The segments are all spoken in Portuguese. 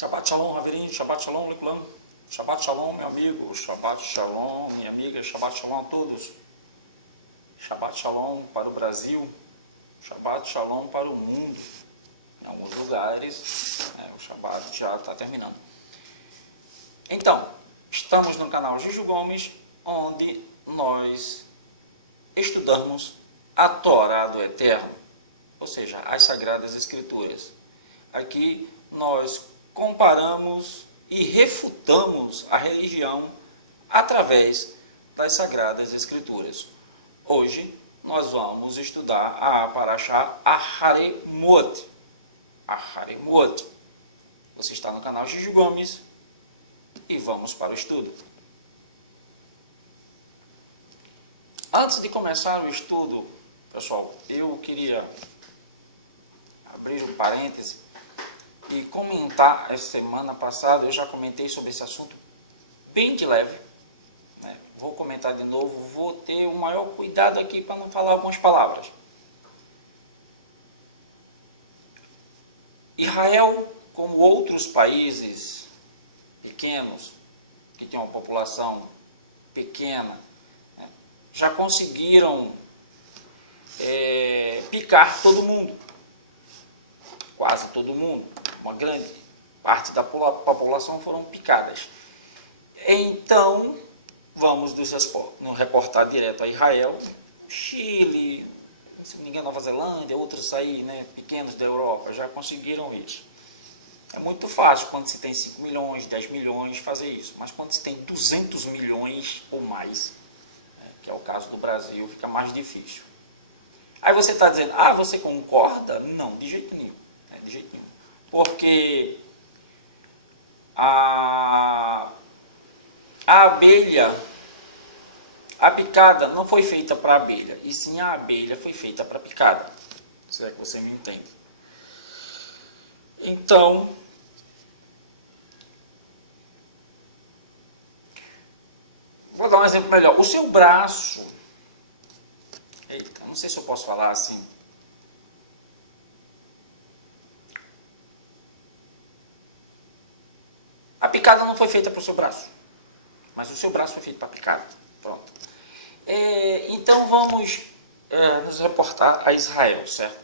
Shabbat Shalom, Raverinho, Shabbat Shalom, Leculano, Shabbat Shalom, meu amigo, Shabbat Shalom, minha amiga, Shabbat Shalom a todos. Shabbat Shalom para o Brasil, Shabbat Shalom para o mundo. Em alguns lugares, o Shabbat já está terminando. Então, estamos no canal Juju Gomes, onde nós estudamos a Torá do Eterno, ou seja, as Sagradas Escrituras. Aqui nós comparamos e refutamos a religião através das Sagradas Escrituras. Hoje nós vamos estudar a Parashá Aharemot. Aharemot. Você está no canal Juju Gomes e vamos para o estudo. Antes de começar o estudo, pessoal, eu queria abrir um parêntese e comentar. Essa semana passada eu já comentei sobre esse assunto bem de leve, né? Vou comentar de novo, vou ter o maior cuidado aqui para não falar algumas palavras. Israel, como outros países pequenos, que têm uma população pequena, né, já conseguiram picar todo mundo, quase todo mundo. Uma grande parte da população foram picadas. Então, vamos nos reportar direto a Israel, Chile, se não me engano, Nova Zelândia, outros aí, né, pequenos da Europa, já conseguiram isso. É muito fácil quando se tem 5 milhões, 10 milhões fazer isso, mas quando se tem 200 milhões ou mais, né, que é o caso do Brasil, fica mais difícil. Aí você está dizendo, você concorda? Não, de jeito nenhum. De jeito nenhum. Porque a abelha, a picada não foi feita para a abelha, e sim a abelha foi feita para a picada. Se é que você me entende. Então, vou dar um exemplo melhor. O seu braço, não sei se eu posso falar assim, a picada não foi feita para o seu braço, mas o seu braço foi feito para a picada. Pronto. Então vamos nos reportar a Israel, certo?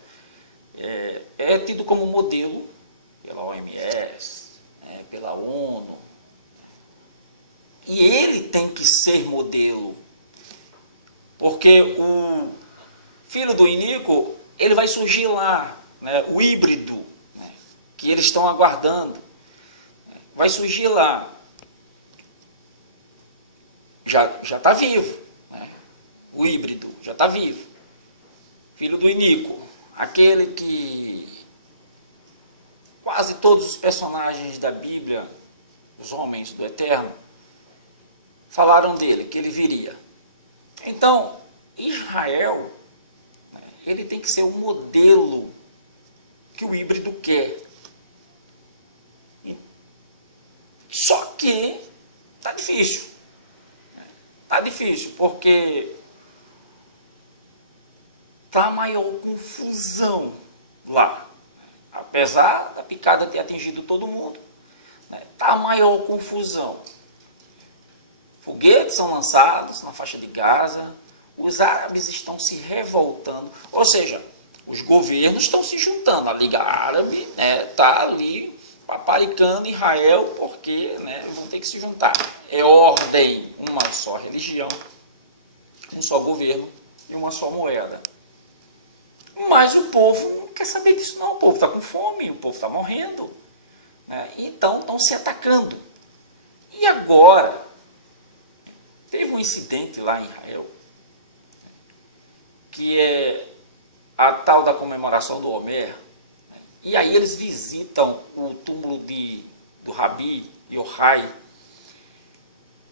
É tido como modelo pela OMS, pela ONU, e ele tem que ser modelo, porque o filho do Inico, ele vai surgir lá, né, o híbrido, né, que eles estão aguardando. Vai surgir lá, já está vivo, né? O híbrido já está vivo, filho do Inico, aquele que quase todos os personagens da Bíblia, os homens do Eterno, falaram dele, que ele viria. Então, Israel, né, ele tem que ser o modelo que o híbrido quer. Só que está difícil. Está difícil, porque está maior confusão lá. Apesar da picada ter atingido todo mundo, está maior confusão. Foguetes são lançados na faixa de Gaza, os árabes estão se revoltando, ou seja, os governos estão se juntando. A Liga Árabe está ali paparicando Israel, porque vão ter que se juntar. É ordem, uma só religião, um só governo e uma só moeda. Mas o povo não quer saber disso não, o povo está com fome, o povo está morrendo, né? Então estão se atacando. E agora, teve um incidente lá em Israel, que é a tal da comemoração do Homer. E aí eles visitam o túmulo do Rabi Yohai.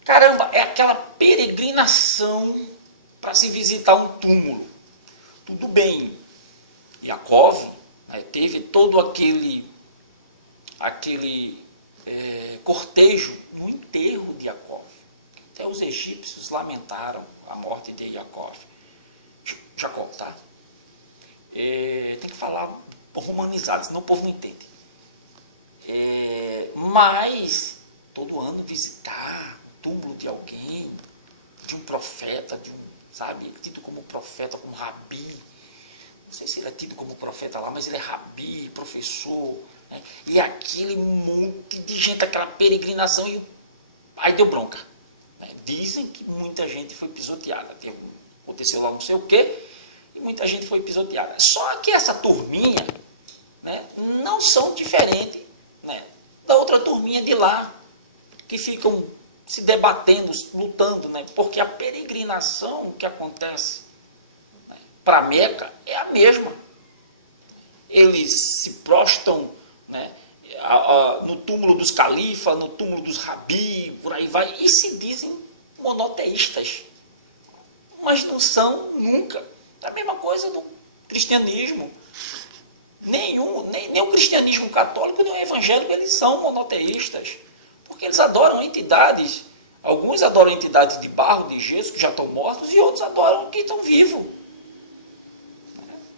Caramba, é aquela peregrinação para se visitar um túmulo. Tudo bem. Yaakov, teve todo aquele cortejo no enterro de Yaakov. Até os egípcios lamentaram a morte de Jacó, tá? Tem que falar romanizado, senão o povo não entende. Mas todo ano visitar o túmulo de alguém, de um profeta, sabe, tido como profeta, como rabi. Não sei se ele é tido como profeta lá, mas ele é rabi, professor, né? E aquele monte de gente, aquela peregrinação, e aí deu bronca. Né? Dizem que muita gente foi pisoteada. Aconteceu lá não sei o quê, e muita gente foi pisoteada. Só que essa turminha, né, não são diferentes, né, da outra turminha de lá, que ficam se debatendo, lutando, né, porque a peregrinação que acontece, né, para Meca é a mesma. Eles se prostam, né, no túmulo dos califas, no túmulo dos rabi, por aí vai, e se dizem monoteístas, mas não são nunca. A mesma coisa do cristianismo. Nem o cristianismo católico nem o evangélico, eles são monoteístas, porque eles adoram entidades. Alguns adoram entidades de barro, de gesso, que já estão mortos, e outros adoram que estão vivos.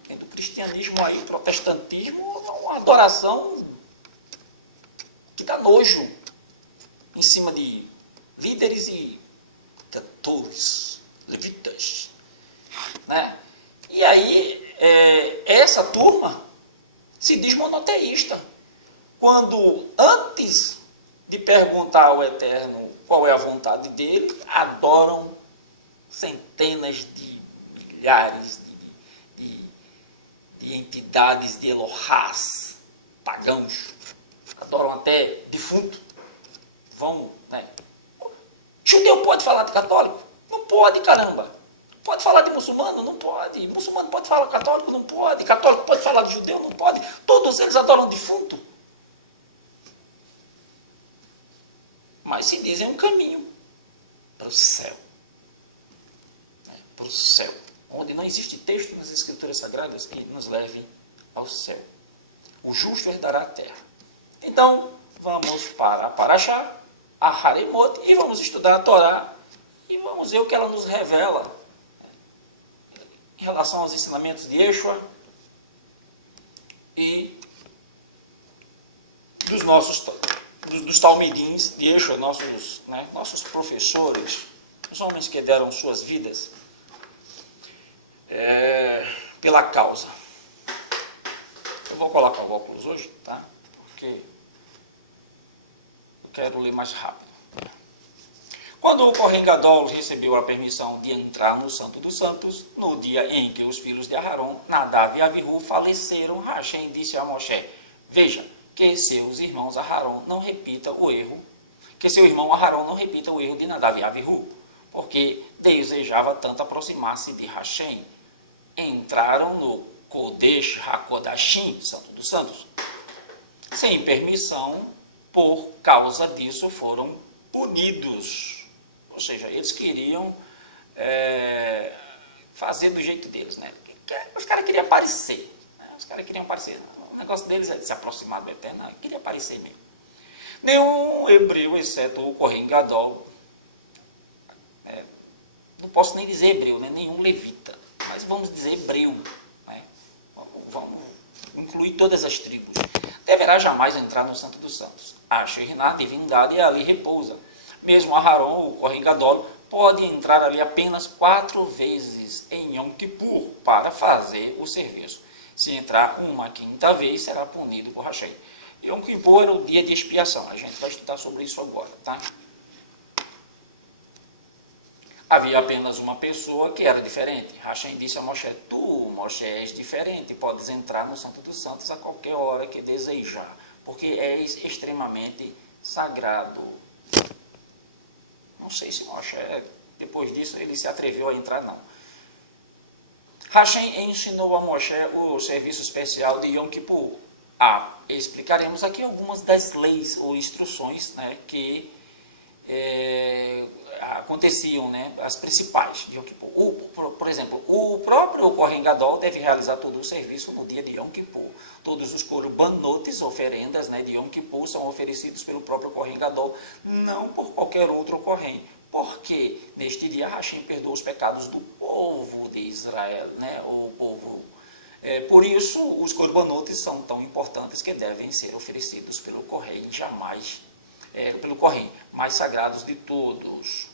Do cristianismo aí, o protestantismo, é uma adoração que dá nojo em cima de líderes e cantores, levitas, né? E aí, essa turma se diz monoteísta, quando antes de perguntar ao Eterno qual é a vontade dele, adoram centenas de milhares de entidades de Elohás, pagãos, adoram até defunto, vão, né? Judeu pode falar de católico? Não pode, caramba. Pode falar de muçulmano? Não pode. Muçulmano pode falar católico? Não pode. Católico pode falar de judeu? Não pode. Todos eles adoram defunto. Mas se dizem um caminho para o céu. Para o céu. Onde não existe texto nas Escrituras Sagradas que nos leve ao céu. O justo herdará a terra. Então, vamos para a Paraxá, a Haremot, e vamos estudar a Torá, e vamos ver o que ela nos revela em relação aos ensinamentos de Yeshua e dos talmidins de Yeshua, nossos professores, os homens que deram suas vidas pela causa. Eu vou colocar o óculos hoje, tá? Porque eu quero ler mais rápido. Quando o Kohen Gadol recebeu a permissão de entrar no Santo dos Santos, no dia em que os filhos de Aharon, Nadav e Avihu, faleceram, Hashem disse a Moshe: veja, que seus irmãos Aharon não repita o erro, que seu irmão Aharon não repita o erro de Nadav e Avihu, porque desejava tanto aproximar-se de Hashem. Entraram no Kodesh HaKodashim, Santo dos Santos, sem permissão, por causa disso foram punidos. Ou seja, eles queriam fazer do jeito deles, né? Os caras queriam aparecer, né? Os caras queriam aparecer. O negócio deles é de se aproximar do Eterno, queria aparecer mesmo. Nenhum hebreu, exceto o Kohen Gadol, não posso nem dizer hebreu, né? Nenhum levita, mas vamos dizer hebreu, né? Vamos incluir todas as tribos. Deverá jamais entrar no Santo dos Santos. A Shekhinah, a divindade, ali repousa. Mesmo Aharon, o Kohen Gadol, pode entrar ali apenas 4 vezes em Yom Kippur para fazer o serviço. Se entrar uma quinta vez, será punido por Hashem. Yom Kippur era o dia de expiação. A gente vai estudar sobre isso agora, tá? Havia apenas uma pessoa que era diferente. Hashem disse a Moshe: tu, Moshe, és diferente, podes entrar no Santo dos Santos a qualquer hora que desejar, porque és extremamente sagrado. Não sei se Moshe, depois disso, ele se atreveu a entrar, não. Hashem ensinou a Moshe o serviço especial de Yom Kippur. Explicaremos aqui algumas das leis ou instruções, né, que aconteciam, né, as principais de Yom Kippur. Por exemplo, o próprio Kohen Gadol deve realizar todo o serviço no dia de Yom Kippur. Todos os corbanotes, oferendas, né, de Yom Kippur, são oferecidos pelo próprio Kohen Gadol, não por qualquer outro Kohen. Porque neste dia Hashem perdoa os pecados do povo de Israel, né, o povo Por isso, os corbanotes são tão importantes que devem ser oferecidos pelo Kohen, jamais pelo Kohen, mais sagrados de todos.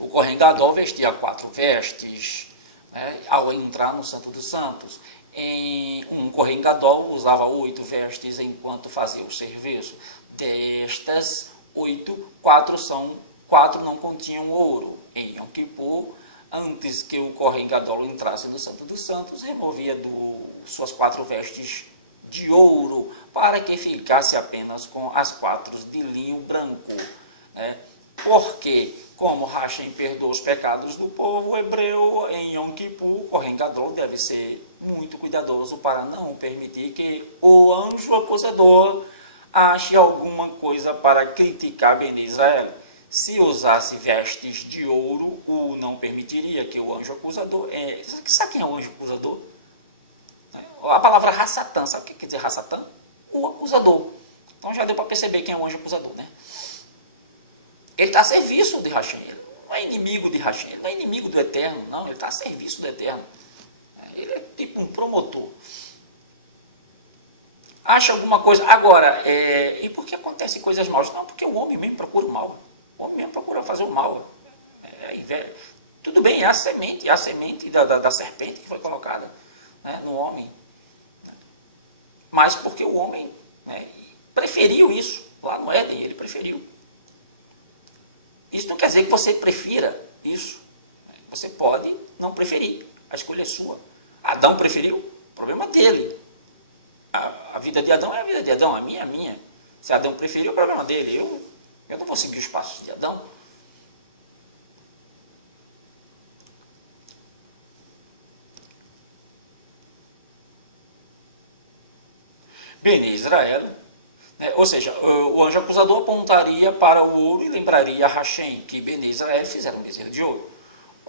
O Kohen Gadol vestia 4 vestes, né, ao entrar no Santo dos Santos. Um Kohen Gadol usava 8 vestes enquanto fazia o serviço. Destas 8, 4 não continham ouro. Em Yom Kippur, antes que o Kohen Gadol entrasse no Santo dos Santos, removia suas 4 vestes de ouro, para que ficasse apenas com as 4 de linho branco. Né? Porque, como Hashem perdoa os pecados do povo hebreu, em Yom Kippur, o Kohen Gadol deve ser muito cuidadoso para não permitir que o anjo acusador ache alguma coisa para criticar Ben Israel. Se usasse vestes de ouro, o não permitiria que o anjo acusador... Sabe quem é o anjo acusador? A palavra Hassatan, sabe o que quer dizer Hassatan? O acusador. Então já deu para perceber quem é o anjo acusador, né? Ele está a serviço de Hashem, ele não é inimigo de Hashem, ele não é inimigo do Eterno, não, ele está a serviço do Eterno. Ele é tipo um promotor. Acha alguma coisa... Agora, e por que acontecem coisas maus? Não, porque o homem mesmo procura o mal. O homem mesmo procura fazer o mal. Tudo bem, é a semente da serpente que foi colocada, né, no homem. Mas porque o homem, né, preferiu isso. Lá no Éden, ele preferiu. Isso não quer dizer que você prefira isso. Você pode não preferir. A escolha é sua. Adão preferiu? O problema é dele. A vida de Adão é a vida de Adão. A minha é a minha. Se Adão preferiu, o problema é dele. Eu não vou seguir os passos de Adão. Bene Israel, né? Ou seja, o anjo acusador apontaria para o ouro e lembraria a Hashem que Bene Israel fizeram um bezerro de ouro.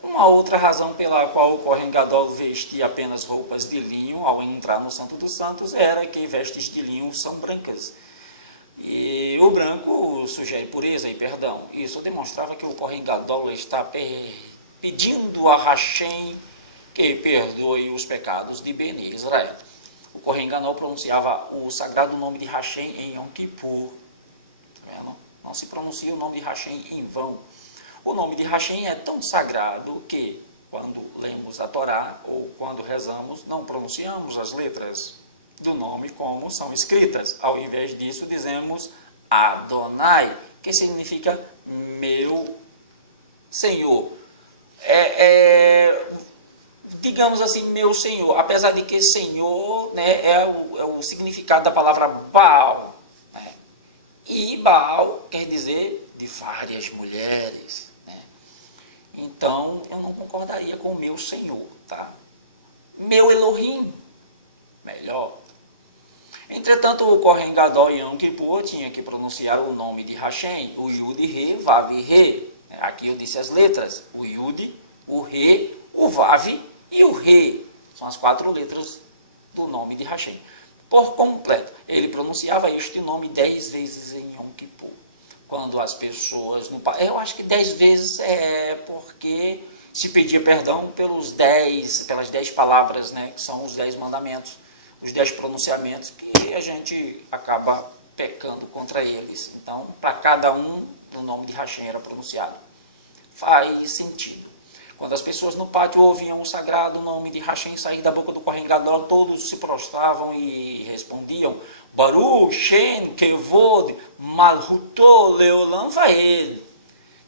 Uma outra razão pela qual o Kohen Gadol vestia apenas roupas de linho ao entrar no Santo dos Santos era que vestes de linho são brancas. E o branco sugere pureza e perdão. Isso demonstrava que o Kohen Gadol está pedindo a Hashem que perdoe os pecados de Bene Israel. O Kohen Gadol pronunciava o sagrado nome de Hashem em Yom Kippur. Tá vendo? Não se pronuncia o nome de Hashem em vão. O nome de Hashem é tão sagrado que, quando lemos a Torá ou quando rezamos, não pronunciamos as letras do nome como são escritas. Ao invés disso, dizemos Adonai, que significa meu Senhor. Digamos assim, meu Senhor, apesar de que Senhor, né, é o significado da palavra Baal. Né? E Baal quer dizer de várias mulheres. Então, eu não concordaria com o meu Senhor, tá? Meu Elohim, melhor. Entretanto, o Kohen Gadol em Yom Kippur tinha que pronunciar o nome de Hashem, o Yud, Re, Vav e Re. Aqui eu disse as letras, o Yud, o Re, o Vav e o Re. São as 4 letras do nome de Hashem. Por completo, ele pronunciava este nome 10 vezes em Yom Kippur. Quando as pessoas... Eu acho que 10 vezes é porque se pedia perdão pelas 10 palavras, né, que são os 10 mandamentos, os 10 pronunciamentos, que a gente acaba pecando contra eles. Então, para cada um, o nome de Hashem era pronunciado. Faz sentido. Quando as pessoas no pátio ouviam o sagrado nome de Hashem sair da boca do Kohen Gadol, todos se prostravam e respondiam: Baruch Shem Kevod Malhuto Leolam Vaed.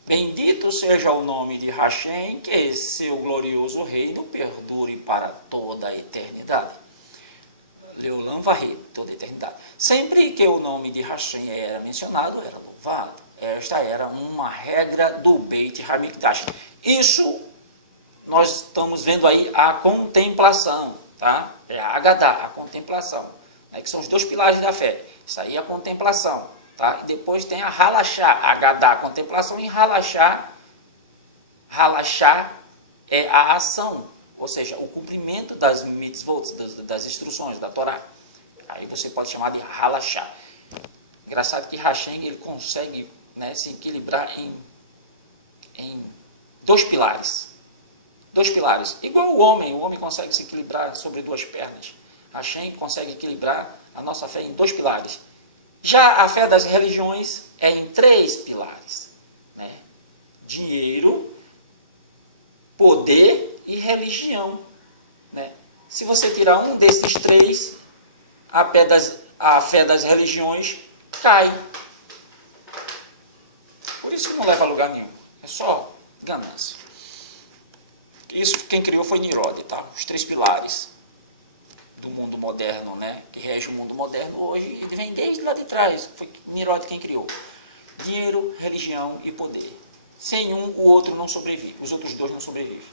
Bendito seja o nome de Hashem, que seu glorioso reino perdure para toda a eternidade. Leolam Vaed, toda a eternidade. Sempre que o nome de Hashem era mencionado, era louvado. Esta era uma regra do Beit HaMikdash. Isso nós estamos vendo aí a contemplação, tá? É a Agadá, a contemplação, né? Que são os 2 pilares da fé. Isso aí é a contemplação, tá? E depois tem a Halachá, Agadá, a contemplação, e Halachá é a ação, ou seja, o cumprimento das mitzvot, das instruções da Torá. Aí você pode chamar de Halachá. Engraçado que Hashem, ele consegue, né, se equilibrar em 2 pilares. Dois pilares. Igual o homem consegue se equilibrar sobre duas pernas. Hashem consegue equilibrar a nossa fé em dois pilares. Já a fé das religiões é em três pilares, né? Dinheiro, poder e religião, né? Se você tirar um desses três, a fé das religiões cai. Por isso que não leva a lugar nenhum. É só ganância. Isso quem criou foi Nimrod, tá? Os três pilares do mundo moderno, né? Que rege o mundo moderno hoje, ele vem desde lá de trás. Foi Nimrod quem criou. Dinheiro, religião e poder. Sem um, o outro não sobrevive. Os outros dois não sobrevivem.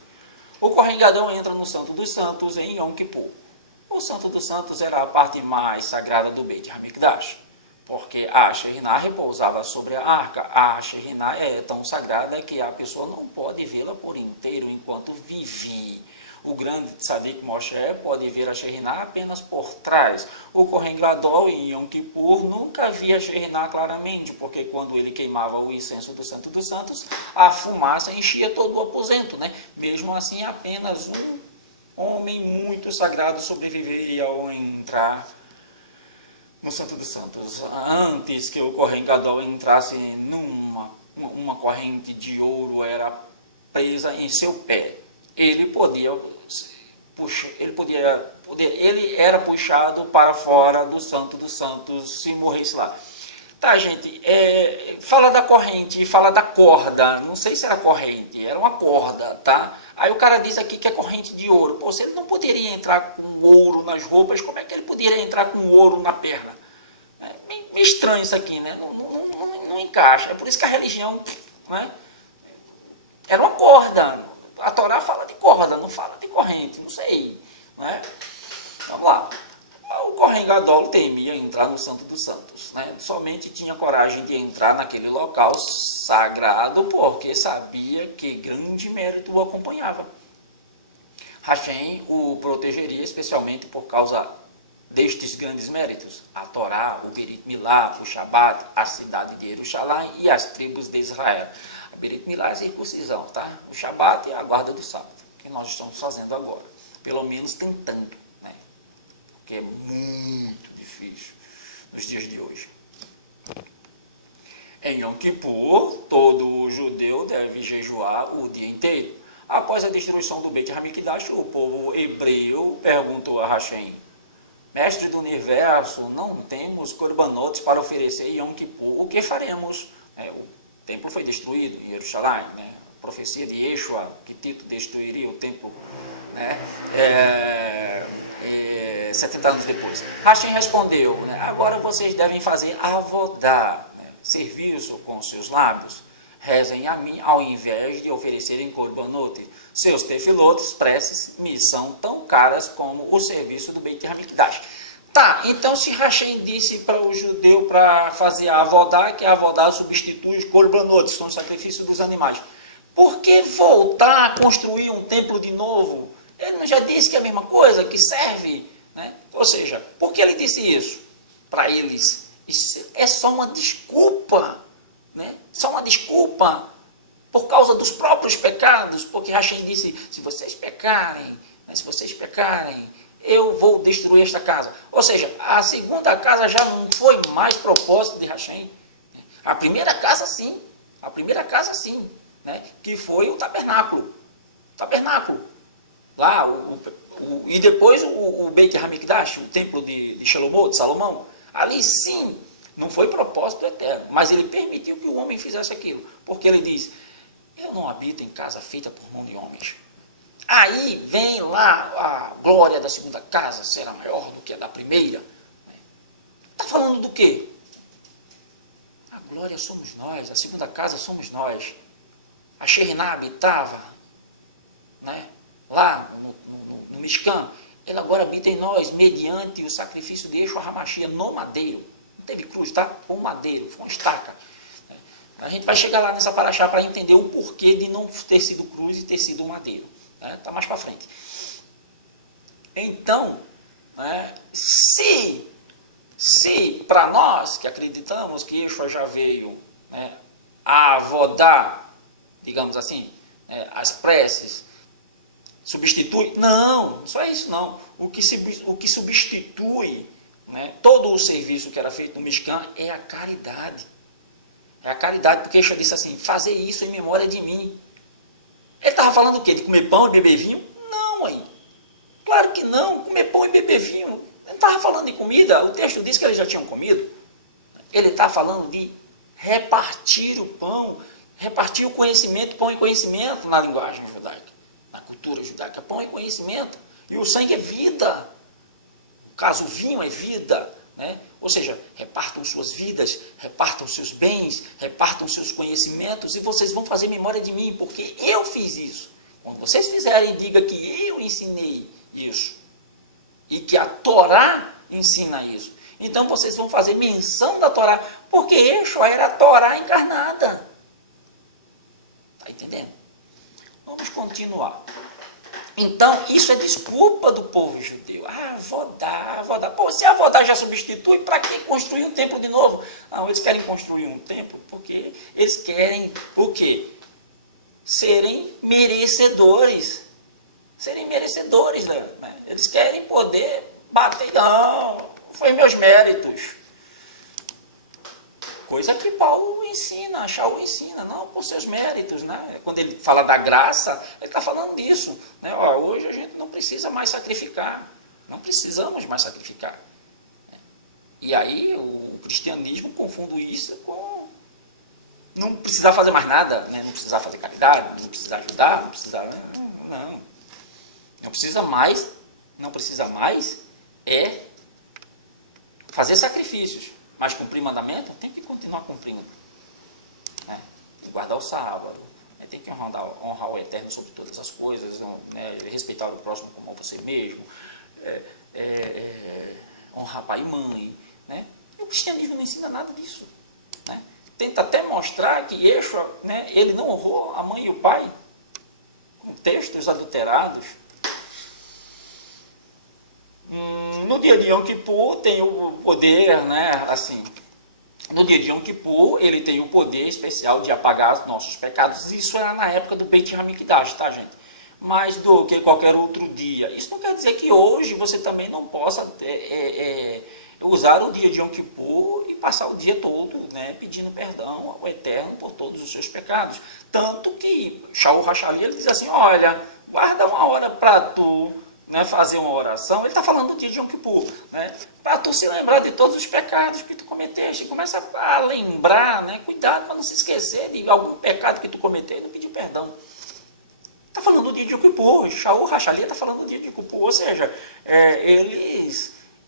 O Kohen Gadol entra no Santo dos Santos em Yom Kippur. O Santo dos Santos era a parte mais sagrada do Beit HaMikdash, porque a Shekhinah repousava sobre a arca. A Shekhinah é tão sagrada que a pessoa não pode vê-la por inteiro enquanto vive. O grande Tzadik Moshe pode ver a Shekhinah apenas por trás. O Kohen Gadol em Yom Kippur nunca via a Shekhinah claramente, porque quando ele queimava o incenso do Santo dos Santos, a fumaça enchia todo o aposento, né? Mesmo assim, apenas um homem muito sagrado sobreviveria ao entrar no Santo dos Santos. Antes que o Kohen Gadol entrasse uma corrente de ouro era presa em seu pé. Ele era puxado para fora do Santo dos Santos se morresse lá. Tá, gente, fala da corrente e fala da corda. Não sei se era corrente, era uma corda, tá? Aí o cara diz aqui que é corrente de ouro. Pô, se ele não poderia entrar com ouro nas roupas, como é que ele poderia entrar com ouro na perna? É meio estranho isso aqui, né? Não encaixa. É por isso que a religião, né, era uma corda. A Torá fala de corda, não fala de corrente, não sei, né? Vamos lá. O Kohen Gadol temia entrar no Santo dos Santos, né? Somente tinha coragem de entrar naquele local sagrado porque sabia que grande mérito o acompanhava. Hashem o protegeria especialmente por causa destes grandes méritos: a Torá, o Berit Milá, o Shabat, a cidade de Jerusalém e as tribos de Israel. A Berit Milá é a circuncisão, tá? O Shabat é a guarda do sábado, que nós estamos fazendo agora, pelo menos tentando, né? Que é muito difícil nos dias de hoje. Em Yom Kippur, todo judeu deve jejuar o dia inteiro. Após a destruição do Beit HaMikdash, o povo hebreu perguntou a Hashem: Mestre do universo, não temos corbanotes para oferecer em Yom Kippur, o que faremos? O templo foi destruído em Jerusalém, né? A profecia de Yeshua, que Tito destruiria o templo, né? 70 anos depois. Hashem respondeu, né? Agora vocês devem fazer avodá, né? Serviço com seus lábios. Rezem a mim ao invés de oferecerem corbanote. Seus tefilotes, preces, me são tão caras como o serviço do Beit HaMikdash. Tá, então se Hashem disse para o judeu para fazer a avodá, que a avodá substitui os corbanotes, que são os sacrifícios dos animais, por que voltar a construir um templo de novo? Ele não já disse que é a mesma coisa, que serve, né? Ou seja, por que ele disse isso para eles? Isso é só uma desculpa, né? Só uma desculpa por causa dos próprios pecados, porque Hashem disse: se vocês pecarem, eu vou destruir esta casa. Ou seja, a segunda casa já não foi mais propósito de Hashem. A primeira casa sim, né? Que foi o tabernáculo. Lá, e depois o Beit HaMikdash, o templo de Salomão, ali sim, não foi propósito eterno, mas ele permitiu que o homem fizesse aquilo, porque ele diz: eu não habito em casa feita por mão de homens. Aí vem lá a glória da segunda casa, será maior do que a da primeira. Está falando do quê? A glória somos nós, a segunda casa somos nós. A Shekhinah habitava, né, lá no Mishkan. Ele agora habita em nós, mediante o sacrifício de Yeshua HaMashiach no madeiro. Não teve cruz, tá? Foi um madeiro, foi uma estaca. A gente vai chegar lá nessa paraxá para entender o porquê de não ter sido cruz e ter sido um madeiro. Está mais para frente. Então, né, se para nós que acreditamos que Yeshua já veio, a avodar, digamos assim, as preces, Substitui? Não, só é isso não. O que substitui, né, todo o serviço que era feito no Mishkan é a caridade. É a caridade, porque Yeshua disse assim, fazer isso em memória de mim. Ele estava falando o quê? De comer pão e beber vinho? Não, aí. Claro que não, comer pão e beber vinho. Ele não estava falando de comida, o texto diz que eles já tinham comido. Ele está falando de repartir o pão, repartir o conhecimento, pão e conhecimento na linguagem judaica, na cultura judaica. Pão e conhecimento. E o sangue é vida. No caso, o vinho é vida. Né? Ou seja, repartam suas vidas, repartam seus bens, repartam seus conhecimentos e vocês vão fazer memória de mim, porque eu fiz isso. Quando vocês fizerem, diga que eu ensinei isso e que a Torá ensina isso. Então vocês vão fazer menção da Torá, porque Yeshua era a Torá encarnada. Está entendendo? Vamos continuar. Então, isso é desculpa do povo judeu. Ah, vou dar. Pô, se a Vodá já substitui, para que construir um templo de novo? Não, eles querem construir um templo porque eles querem o quê? Serem merecedores. Serem merecedores, né? Eles querem poder bater. Não, foi meus méritos. Coisa que Paulo ensina, Shaul ensina, não por seus méritos, né? Quando ele fala da graça, ele está falando disso. Né? Ó, hoje a gente não precisa mais sacrificar, não precisamos mais sacrificar. E aí o cristianismo confunde isso com não precisar fazer mais nada, né? Não precisar fazer caridade, não precisar ajudar, não precisar... Não precisa mais é fazer sacrifícios. Mas cumprir mandamento, tem que continuar cumprindo. Né? Tem que guardar o sábado, né? Tem que honrar o Eterno sobre todas as coisas, né? Respeitar o próximo como você mesmo, honrar pai e mãe. Né? E o cristianismo não ensina nada disso. Né? Tenta até mostrar que Yeshua, né, ele não honrou a mãe e o pai com textos adulterados. No dia de Yom Kippur tem o poder, né, assim, no dia de Yom Kippur ele tem o poder especial de apagar os nossos pecados. Isso era na época do Beit HaMikdash, tá, gente? Mais do que qualquer outro dia. Isso não quer dizer que hoje você também não possa usar o dia de Yom Kippur e passar o dia todo, né, pedindo perdão ao Eterno por todos os seus pecados. Tanto que Shaul Hashali, ele diz assim, olha, guarda uma hora para tu, né, fazer uma oração. Ele está falando do dia de Yom Kippur, né, para tu se lembrar de todos os pecados que tu cometeste. Começa a lembrar, né, cuidado para não se esquecer de algum pecado que tu cometeu e não pedir perdão. Está falando do dia de Yom Kippur. Shaul Hashali está falando do dia de Yom Kippur. Ou seja,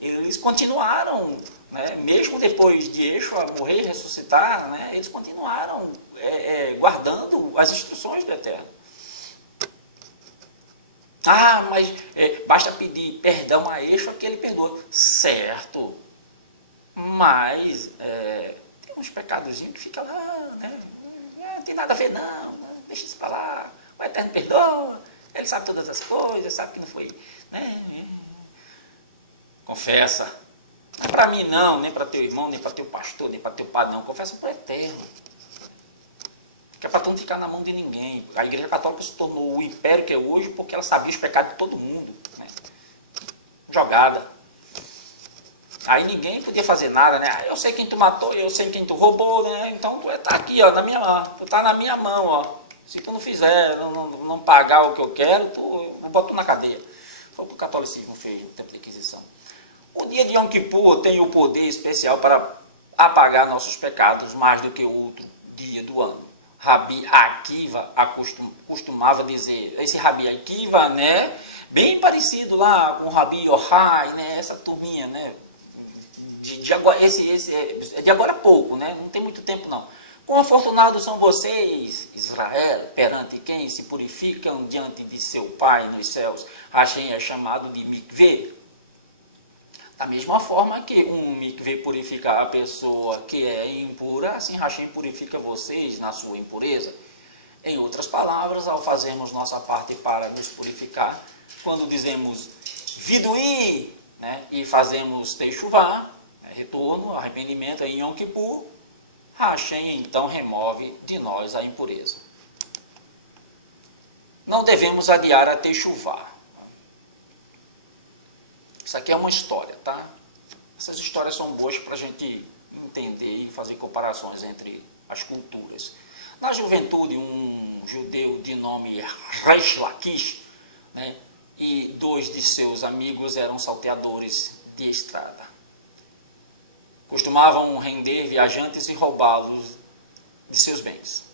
eles continuaram, né, mesmo depois de Yeshua morrer e ressuscitar, né, eles continuaram guardando as instruções do Eterno. Ah, mas basta pedir perdão a Yeshua que ele perdoa. Certo. Mas tem uns pecadozinhos que ficam lá, né? Não tem nada a ver não, deixa isso para lá. O Eterno perdoa, ele sabe todas as coisas, sabe que não foi, né? Confessa. Não é para mim não, nem para teu irmão, nem para teu pastor, nem para teu padre não. Confessa para o Eterno. Que é para tu não ficar na mão de ninguém. A Igreja Católica se tornou o império que é hoje porque ela sabia os pecados de todo mundo. Né? Jogada. Aí ninguém podia fazer nada, né? Eu sei quem tu matou, eu sei quem tu roubou, né? Então tu tá aqui, ó, na minha mão. Tu tá na minha mão, ó. Se tu não fizer, não pagar o que eu quero, eu boto tu na cadeia. Foi o que o catolicismo fez no tempo da Inquisição. O dia de Yom Kippur tem o poder especial para apagar nossos pecados mais do que outro dia do ano. Rabi Akiva costumava dizer, esse Rabi Akiva, né, bem parecido lá com o Rabi Yohai, né, essa turminha, né, de agora, de agora a pouco, né, não tem muito tempo não. Quão afortunados são vocês, Israel, perante quem se purificam diante de seu Pai nos céus. Hashem é chamado de mikveh. Da mesma forma que um mikveh purifica a pessoa que é impura, assim Hashem purifica vocês na sua impureza. Em outras palavras, ao fazermos nossa parte para nos purificar, quando dizemos viduí, né, e fazemos teshuvá, retorno, arrependimento em Yom Kippur, Hashem então remove de nós a impureza. não devemos adiar a Techuvá. Isso aqui é uma história, tá? Essas histórias são boas para a gente entender e fazer comparações entre as culturas. Na juventude, um judeu de nome Reish Lakish, né, e 2 de seus amigos eram salteadores de estrada. Costumavam render viajantes e roubá-los de seus bens.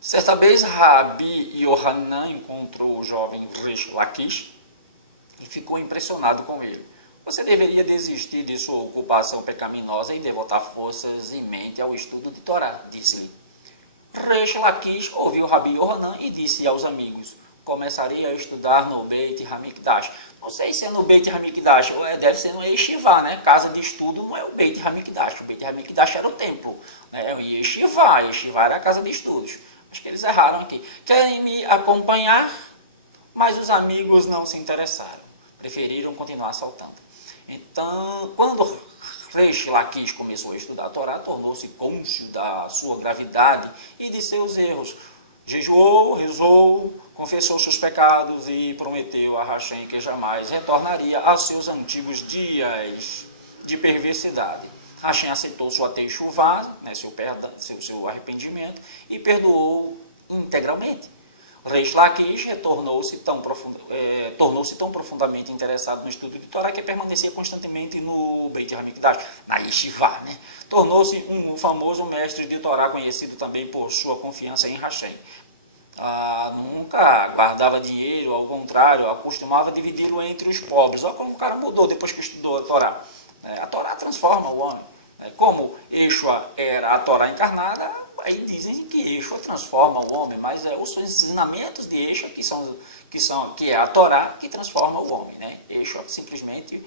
Certa vez, Rabi Yohanan encontrou o jovem Reish Lakish e ficou impressionado com ele. Você deveria desistir de sua ocupação pecaminosa e devotar forças e mente ao estudo de Torá, disse-lhe. Reish Lakish ouviu Rabi Yohanan e disse aos amigos, começarei a estudar no Beit Hamikdash. Não sei se é no Beit Hamikdash, deve ser no Yeshiva, né? Casa de estudo não é o Beit Hamikdash. O Beit Hamikdash era o templo, né? É o Yeshiva. Yeshiva era a casa de estudos. Acho que eles erraram aqui. Querem me acompanhar? Mas os amigos não se interessaram. Preferiram continuar saltando. Então, quando Reish Lakish começou a estudar a Torá, tornou-se cônscio da sua gravidade e de seus erros. Jejuou, rezou, confessou seus pecados e prometeu a Hashem que jamais retornaria aos seus antigos dias de perversidade. Hashem aceitou sua Techuvá, né, seu arrependimento, e perdoou integralmente. Reish Lakish tornou-se tão profundamente interessado no estudo de Torá que permanecia constantemente no Beit Hamikdash, na Yeshiva, né? Tornou-se um famoso mestre de Torá, conhecido também por sua confiança em Hashem. Nunca guardava dinheiro, ao contrário, acostumava dividi-lo entre os pobres. Olha como o cara mudou depois que estudou a Torá. A Torá transforma o homem. Como Yeshua era a Torá encarnada, aí dizem que Yeshua transforma o homem, mas os ensinamentos de Yeshua que é a Torá que transforma o homem, né? Yeshua simplesmente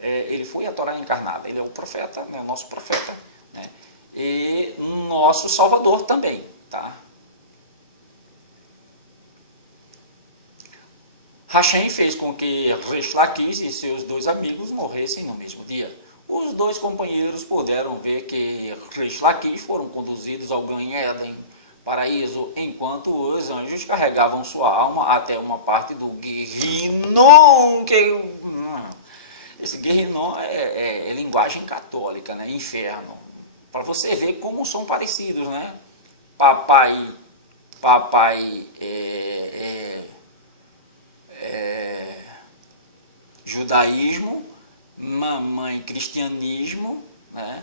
ele foi a Torá encarnada, ele é o profeta, né? O nosso profeta, né? E nosso Salvador também, tá? Hashem fez com que Reish Lakish e seus 2 amigos morressem no mesmo dia. Os 2 companheiros puderam ver que Reish Lakish foram conduzidos ao Gan Eden, paraíso, enquanto os anjos carregavam sua alma até uma parte do Gehinnom. Esse Gehinnom é linguagem católica, né? Inferno. Para você ver como são parecidos, né? Papai judaísmo, mamãe cristianismo, né?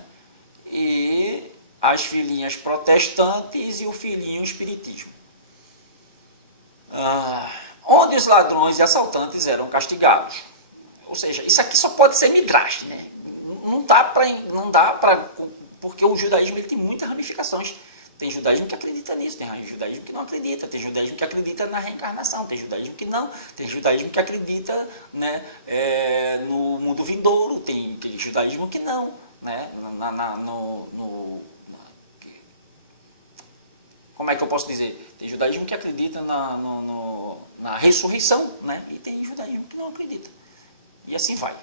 E as filhinhas protestantes e o filhinho espiritismo. Onde os ladrões e assaltantes eram castigados. Ou seja, isso aqui só pode ser midrash, né? Não dá para, porque o judaísmo ele tem muitas ramificações. Tem judaísmo que acredita nisso, tem judaísmo que não acredita, tem judaísmo que acredita na reencarnação, tem judaísmo que não, tem judaísmo que acredita, né, no mundo vindouro, tem judaísmo que não, né, como é que eu posso dizer? Tem judaísmo que acredita na ressurreição, né, e tem judaísmo que não acredita. E assim vai.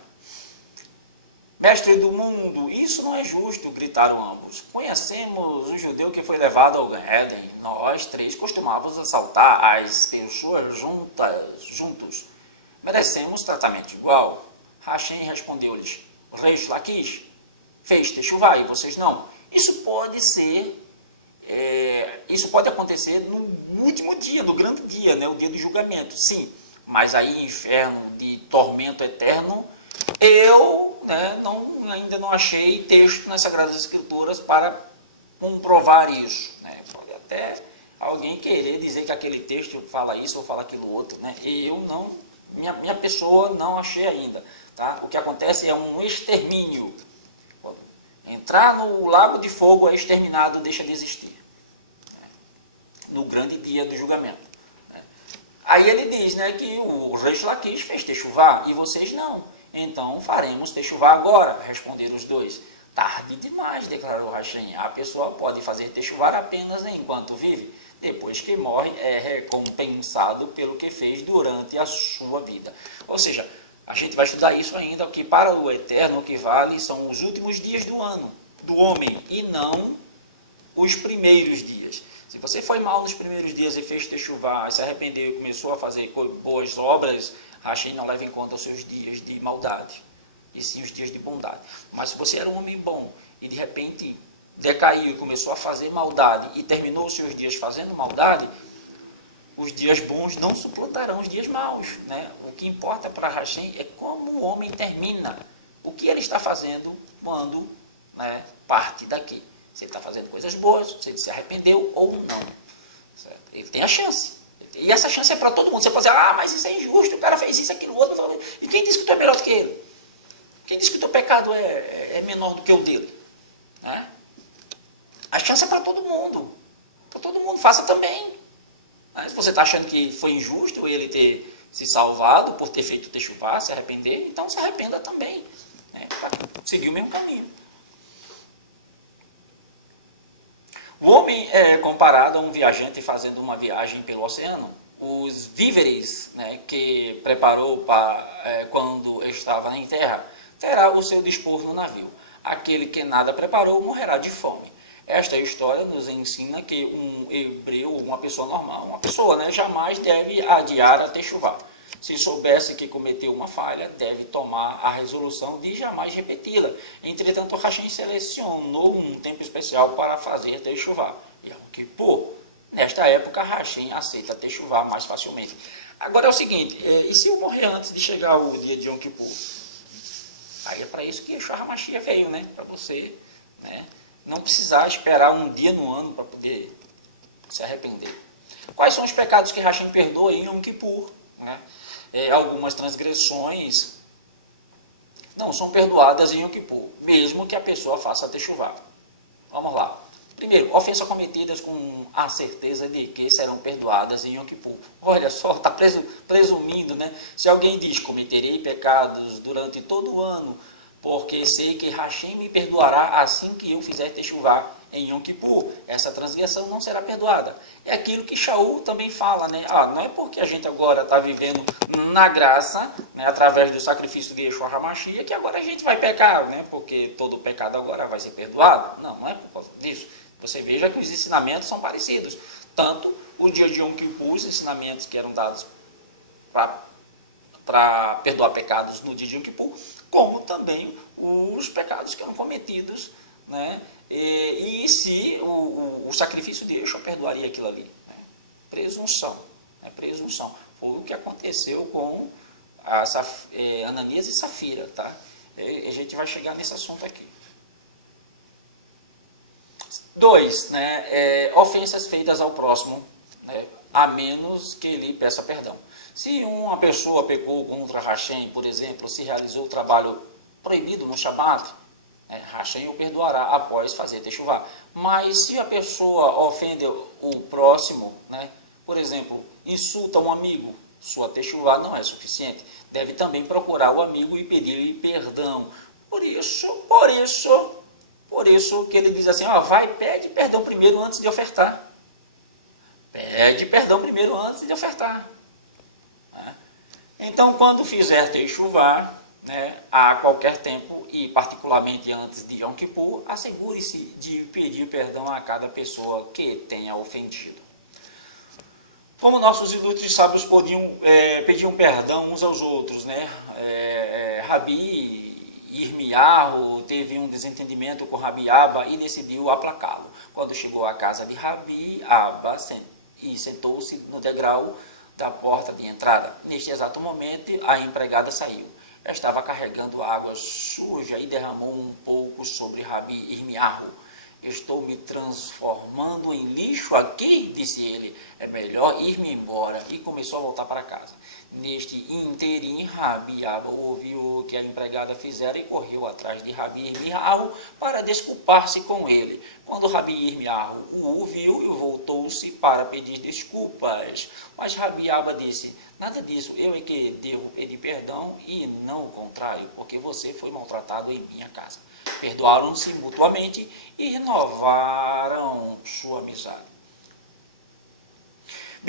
Mestre do mundo, isso não é justo, gritaram ambos. Conhecemos o judeu que foi levado ao Gan Eden. Nós 3 costumávamos assaltar as pessoas juntos. Merecemos tratamento igual. Hashem respondeu-lhes, Reish Lakish fez Techuvá e vocês não. Isso pode acontecer no último dia, no grande dia, né, o dia do julgamento, sim. Mas aí, inferno de tormento eterno, eu, né, ainda não achei texto nas Sagradas Escrituras para comprovar isso, né? Pode até alguém querer dizer que aquele texto fala isso ou fala aquilo outro, né? Eu não, minha pessoa não achei ainda, tá? O que acontece é um extermínio. Entrar no lago de fogo é exterminado, deixa de existir, né? No grande dia do julgamento, né? Aí ele diz, né, que o Reish Lakish fez Techuvá e vocês não. Então faremos Techuvá agora, responderam os 2. Tarde demais, declarou Hashem. A pessoa pode fazer Techuvá apenas enquanto vive. Depois que morre, é recompensado pelo que fez durante a sua vida. Ou seja, a gente vai estudar isso ainda, que para o eterno o que vale são os últimos dias do ano, do homem, e não os primeiros dias. Se você foi mal nos primeiros dias e fez techuvá, se arrependeu e começou a fazer boas obras, Hashem não leva em conta os seus dias de maldade, e sim os dias de bondade. Mas se você era um homem bom e de repente decaiu e começou a fazer maldade e terminou os seus dias fazendo maldade, os dias bons não suplantarão os dias maus, né? O que importa para Hashem é como o homem termina, o que ele está fazendo quando, né, parte daqui. Se ele está fazendo coisas boas, se ele se arrependeu ou não. Certo? Ele tem a chance. E essa chance é para todo mundo. Você pode dizer, mas isso é injusto, o cara fez isso, aquilo, outro. E quem disse que tu é melhor do que ele? Quem disse que o teu pecado é menor do que o dele? Né? A chance é para todo mundo. Para todo mundo, faça também. Se você está achando que foi injusto ele ter se salvado por ter feito techuvá, se arrepender, então se arrependa também, né, para seguir o mesmo caminho. O homem é comparado a um viajante fazendo uma viagem pelo oceano. Os víveres, né, que preparou quando estava em terra, terá o seu dispor no navio. Aquele que nada preparou morrerá de fome. Esta história nos ensina que um hebreu, uma pessoa normal, uma pessoa, né, jamais deve adiar a techuvá. Se soubesse que cometeu uma falha, deve tomar a resolução de jamais repeti-la. Entretanto, Hashem selecionou um tempo especial para fazer techuvá. Yom Kippur. Nesta época, Hashem aceita techuvá mais facilmente. Agora é o seguinte, e se eu morrer antes de chegar o dia de Yom Kippur? Aí é para isso que Yeshua HaMashiach veio, né? Para você, né, não precisar esperar um dia no ano para poder se arrepender. Quais são os pecados que Hashem perdoa em Yom Kippur? Né? Algumas transgressões não são perdoadas em Yom Kippur, mesmo que a pessoa faça techuvá. Vamos lá. Primeiro, ofensas cometidas com a certeza de que serão perdoadas em Yom Kippur. Olha só, está presumindo, né? Se alguém diz, cometerei pecados durante todo o ano, porque sei que Hashem me perdoará assim que eu fizer techuvá em Yom Kippur, essa transgressão não será perdoada. É aquilo que Shaul também fala, né? Não é porque a gente agora está vivendo na graça, né, através do sacrifício de Yeshua HaMashiach, que agora a gente vai pecar, né? Porque todo pecado agora vai ser perdoado. Não é por causa disso. Você veja que os ensinamentos são parecidos. Tanto o dia de Yom Kippur, os ensinamentos que eram dados para perdoar pecados no dia de Yom Kippur, como também os pecados que eram cometidos, né? E se o sacrifício de Yeshua perdoaria aquilo ali. Né? Presunção. Né? Presunção. Foi o que aconteceu com Ananias e Safira. Tá? A gente vai chegar nesse assunto aqui. 2. Né? Ofensas feitas ao próximo, né? A menos que ele peça perdão. Se uma pessoa pecou contra Hashem, por exemplo, se realizou o trabalho proibido no Shabat, Hashem o perdoará após fazer techuvá. Mas se a pessoa ofende o próximo, né, por exemplo, insulta um amigo, sua techuvá não é suficiente. Deve também procurar o amigo e pedir-lhe perdão. Por isso que ele diz assim, pede perdão primeiro antes de ofertar. Pede perdão primeiro antes de ofertar. Então, quando fizer techuvá, né, a qualquer tempo, e particularmente antes de Yom Kippur, assegure-se de pedir perdão a cada pessoa que tenha ofendido. Como nossos ilustres sábios pediam perdão uns aos outros, né? Rabi Irmiyahu teve um desentendimento com Rabi Abba e decidiu aplacá-lo. Quando chegou à casa de Rabi Abba e sentou-se no degrau da porta de entrada, neste exato momento a empregada saiu. Estava carregando água suja e derramou um pouco sobre Rabi Irmiyahu. Estou me transformando em lixo aqui, disse ele. É melhor ir-me embora. E começou a voltar para casa. Neste ínterim, Rabi Abba ouviu o que a empregada fizera e correu atrás de Rabi Irmiyahu para desculpar-se com ele. Quando Rabi Irmiyahu o ouviu, voltou-se para pedir desculpas. Mas Rabi Abba disse, nada disso, eu é que devo pedir perdão e não o contrário, porque você foi maltratado em minha casa. Perdoaram-se mutuamente e renovaram sua amizade.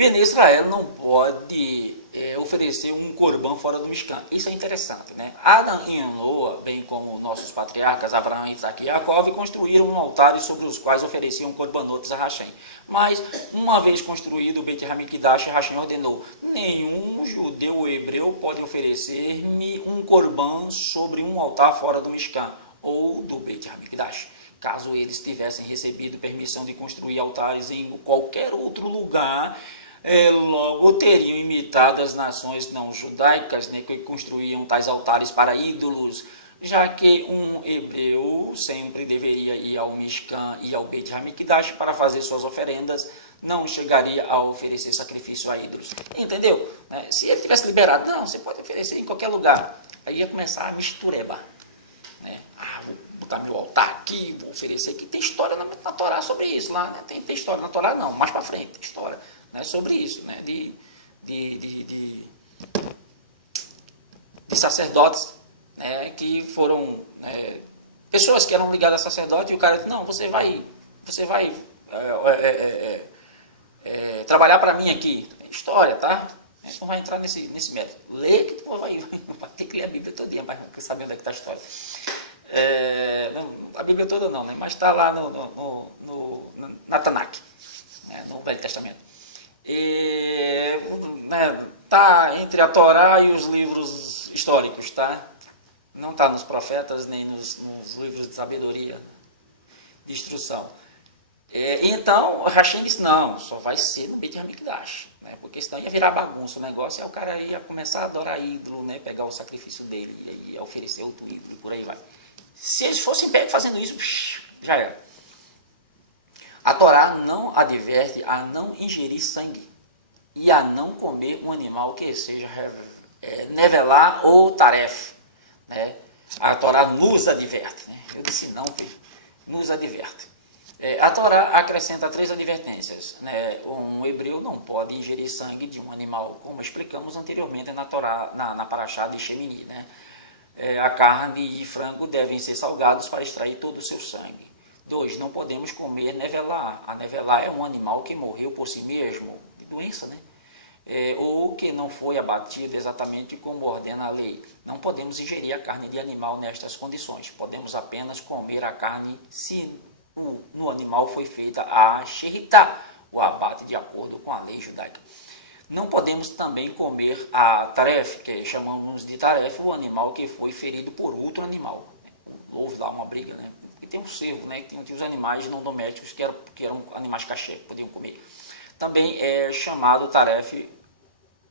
Bene Israel não pode oferecer um corban fora do Mishkan. Isso é interessante, né? Adão e Noa, bem como nossos patriarcas Abraão, Isaac e Jacó, construíram um altar sobre os quais ofereciam corbanotes a Hashem. Mas, uma vez construído o Beit HaMikdash, Hashem ordenou: nenhum judeu ou hebreu pode oferecer-me um corban sobre um altar fora do Mishkan ou do Beit HaMikdash. Caso eles tivessem recebido permissão de construir altares em qualquer outro lugar, logo teriam imitado as nações não judaicas, né, que construíam tais altares para ídolos, já que um hebreu sempre deveria ir ao Mishkan e ao Beit HaMikdash para fazer suas oferendas, não chegaria a oferecer sacrifício a ídolos. Entendeu? Se ele tivesse liberado, não, você pode oferecer em qualquer lugar, aí ia começar a mistureba. Vou botar meu altar aqui, vou oferecer aqui. Tem história na Torá sobre isso lá, né? Tem história na Torá, não, mais para frente, tem história, né, sobre isso, né? De sacerdotes, né, que foram pessoas que eram ligadas a sacerdote, e o cara disse: não, você vai trabalhar para mim aqui. Tem história, tá? A gente não vai entrar nesse método. Lê que tu vai ter que ler a Bíblia todinha para saber onde é que está a história. A Bíblia toda não, né? Mas está lá na Tanakh, né? No Velho Testamento. Está entre a Torá e os livros históricos, tá? Não está nos profetas nem nos livros de sabedoria, de instrução. Então, Hashem disse: não, só vai ser no Beit HaMikdash, né? Porque senão ia virar bagunça o negócio, e aí o cara ia começar a adorar ídolo, né? Pegar o sacrifício dele e ia oferecer outro ídolo, e por aí vai. Se eles fossem pegos fazendo isso, já era. A Torá não adverte a não ingerir sangue e a não comer um animal que seja nevelá ou taref, né? A Torá nos adverte, né? Eu disse não, filho, nos adverte. A Torá acrescenta 3 advertências, né? Um hebreu não pode ingerir sangue de um animal, como explicamos anteriormente na Torá, na Parashá de Shemini, né? A carne e frango devem ser salgados para extrair todo o seu sangue. 2. Não podemos comer nevelá. A nevelá é um animal que morreu por si mesmo, de doença, né? Ou que não foi abatido exatamente como ordena a lei. Não podemos ingerir a carne de animal nestas condições. Podemos apenas comer a carne se no animal foi feita a sheritá, o abate de acordo com a lei judaica. Não podemos também comer a taref, que chamamos de taref, o animal que foi ferido por outro animal. Houve lá uma briga, né? Porque tem um cervo, né? Tinha os animais não domésticos que eram animais cachê, que podiam comer. Também é chamado taref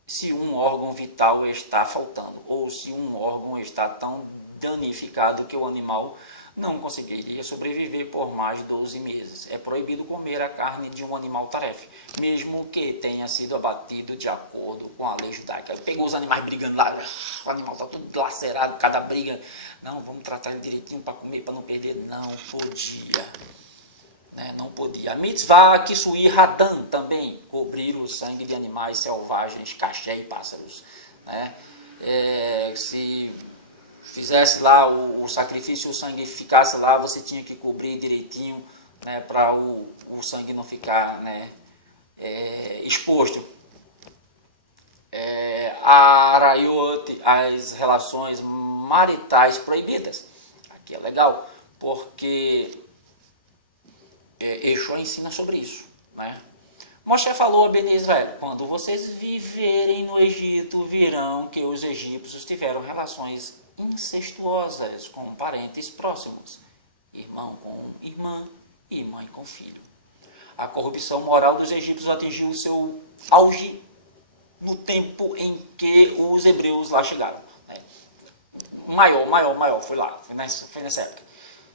se um órgão vital está faltando, ou se um órgão está tão danificado que o animal não conseguiria sobreviver por mais de 12 meses. É proibido comer a carne de um animal taref, mesmo que tenha sido abatido de acordo com a lei judaica. Pegou os animais brigando lá, o animal está todo lacerado, cada briga. Não, vamos tratar ele direitinho para comer, para não perder. Não podia. Né? Não podia. A mitzvah Kisuir Hadan também, cobrir o sangue de animais selvagens, caché e pássaros. Né? Se fizesse lá o sacrifício, o sangue ficasse lá, você tinha que cobrir direitinho, né, para o sangue não ficar, né, exposto. A arayot, as relações maritais proibidas. Aqui é legal, porque Yeshua ensina sobre isso, né? Moshe falou a Bene Israel: quando vocês viverem no Egito, virão que os egípcios tiveram relações incestuosas com parentes próximos, irmão com irmã e mãe com filho. A corrupção moral dos egípcios atingiu o seu auge no tempo em que os hebreus lá chegaram. Né? Maior, foi nessa época.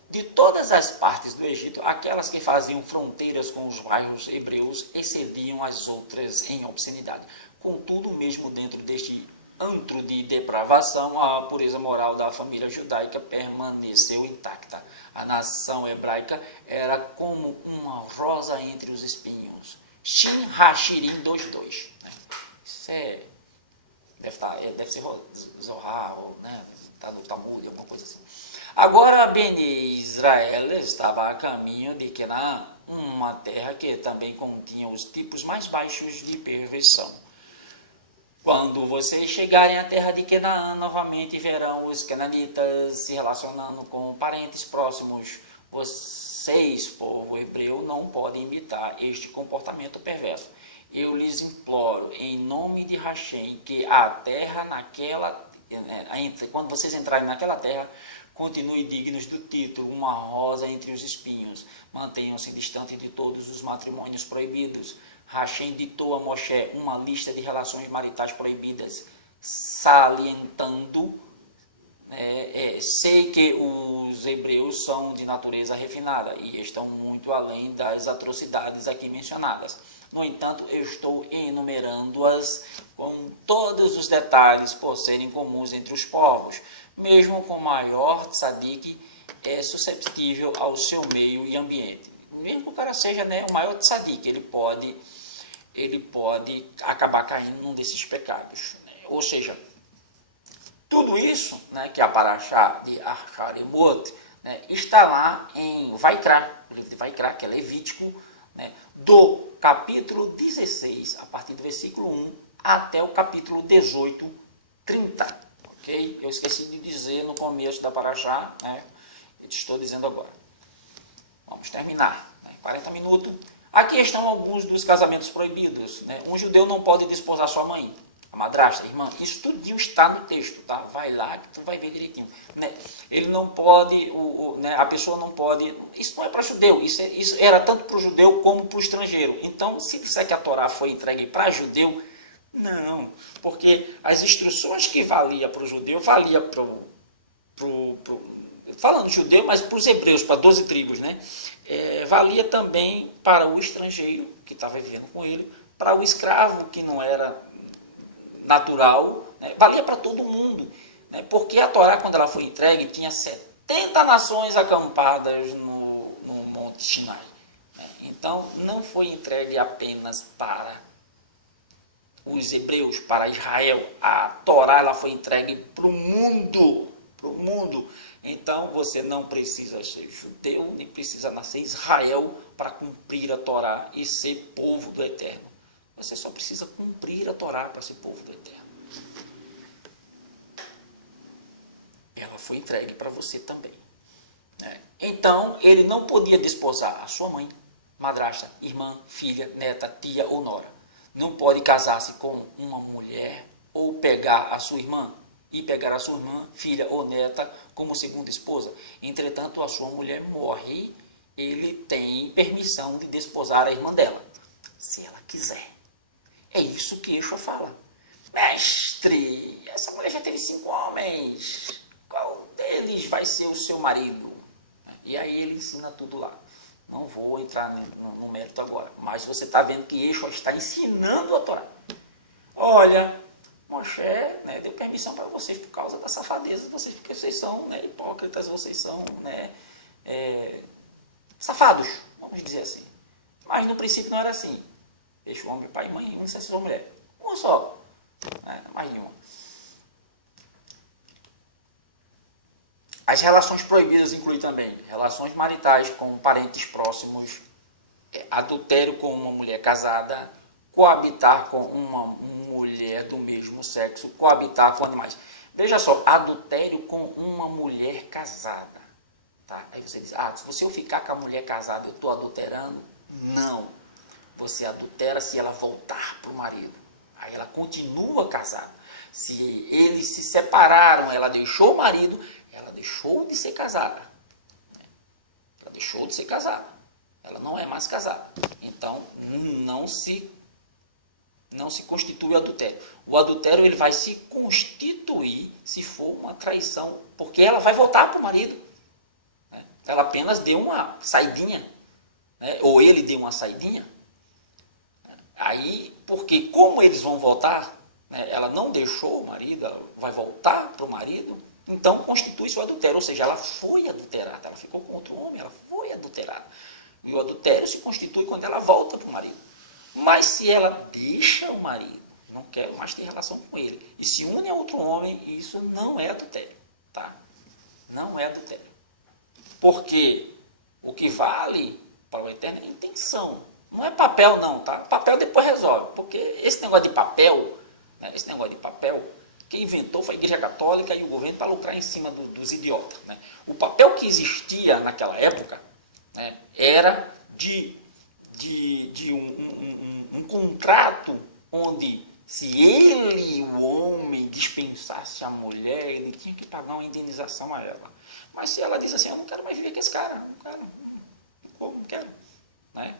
De todas as partes do Egito, aquelas que faziam fronteiras com os bairros hebreus excediam as outras em obscenidade. Contudo, mesmo dentro deste antro de depravação, a pureza moral da família judaica permaneceu intacta. A nação hebraica era como uma rosa entre os espinhos. Shin Hashirim 2:2. Né? Isso deve ser Zohar, né? Tá no Talmud, alguma coisa assim. Agora, Bene Israel estava a caminho de Canaã, uma terra que também continha os tipos mais baixos de perversão. Quando vocês chegarem à terra de Canaã, novamente verão os cananitas se relacionando com parentes próximos. Vocês, povo hebreu, não podem imitar este comportamento perverso. Eu lhes imploro, em nome de Hashem, que a terra quando vocês entrarem naquela terra, continuem dignos do título, uma rosa entre os espinhos. Mantenham-se distantes de todos os matrimônios proibidos. Hashem ditou a Moshe uma lista de relações maritais proibidas, salientando, sei que os hebreus são de natureza refinada e estão muito além das atrocidades aqui mencionadas. No entanto, eu estou enumerando-as com todos os detalhes por serem comuns entre os povos. Mesmo com maior tzadik, é susceptível ao seu meio e ambiente. Mesmo que o cara seja, o maior tzadik, ele pode acabar caindo num desses pecados. Ou seja, tudo isso, que é a Parashá de Acharemot, está lá em Vaikra, o livro de Vaikra, que é Levítico, do capítulo 16, a partir do versículo 1 até o capítulo 18, 30. Ok? Eu esqueci de dizer no começo da Parashá, eu estou dizendo agora. Vamos terminar, 40 minutos. Aqui estão alguns dos casamentos proibidos. Um judeu não pode desposar sua mãe, a madrasta, a irmã. Isso tudinho está no texto, tá? Vai lá que tu vai ver direitinho. Ele não pode, a pessoa não pode. Isso não é para judeu, isso era tanto para o judeu como para o estrangeiro. Então, se disser que a Torá foi entregue para judeu, não, porque as instruções que valia para o judeu, valia falando judeu, mas para os hebreus, para 12 tribos, valia também para o estrangeiro que estava vivendo com ele, para o escravo que não era natural, valia para todo mundo, porque a Torá, quando ela foi entregue, tinha 70 nações acampadas no Monte Sinai. Então, não foi entregue apenas para os hebreus, para Israel. A Torá ela foi entregue para o mundo, Então, você não precisa ser judeu, nem precisa nascer Israel para cumprir a Torá e ser povo do Eterno. Você só precisa cumprir a Torá para ser povo do Eterno. Ela foi entregue para você também. Então, ele não podia desposar a sua mãe, madrasta, irmã, filha, neta, tia ou nora. Não pode casar-se com uma mulher ou pegar a sua irmã e pegar a sua irmã, filha ou neta como segunda esposa. Entretanto, a sua mulher morre, ele tem permissão de desposar a irmã dela, se ela quiser. É isso que Yeshua fala. Mestre, essa mulher já teve 5 homens, qual deles vai ser o seu marido? E aí ele ensina tudo lá. Não vou entrar no mérito agora, mas você está vendo que Yeshua está ensinando a Torá. Olha, Moshe deu permissão para vocês por causa da safadeza de vocês, porque vocês são hipócritas, vocês são safados, vamos dizer assim. Mas no princípio não era assim. Deixa o homem, pai e mãe, e unem-se a sua mulher. Uma só, mais de uma. As relações proibidas incluem também relações maritais com parentes próximos, adultério com uma mulher casada, coabitar com uma mulher do mesmo sexo, coabitar com animais. Veja só, adultério com uma mulher casada. Tá? Aí você diz, se eu ficar com a mulher casada, eu estou adulterando? Não. Você adultera se ela voltar para o marido. Aí ela continua casada. Se eles se separaram, ela deixou o marido, ela deixou de ser casada. Ela deixou de ser casada. Ela não é mais casada. Então, não se constitui adultério. O adultério ele vai se constituir se for uma traição, porque ela vai voltar para o marido. Ela apenas deu uma saidinha, ou ele deu uma saidinha. Aí, porque como eles vão voltar, ela não deixou o marido, ela vai voltar para o marido, então constitui-se o adultério, ou seja, ela foi adulterada, ela ficou com outro homem, ela foi adulterada. E o adultério se constitui quando ela volta para o marido. Mas se ela deixa o marido, não quer mais ter relação com ele, e se une a outro homem, isso não é adultério, tá? Não é adultério. Porque o que vale para o Eterno é intenção. Não é papel não, tá? Papel depois resolve, porque esse negócio de papel, né, quem inventou foi a Igreja Católica e o governo para lucrar em cima dos idiotas. Né? O papel que existia naquela época, né, era de um contrato onde se ele, o homem, dispensasse a mulher, ele tinha que pagar uma indenização a ela. Mas se ela diz assim, eu não quero mais viver com esse cara, não quero, né?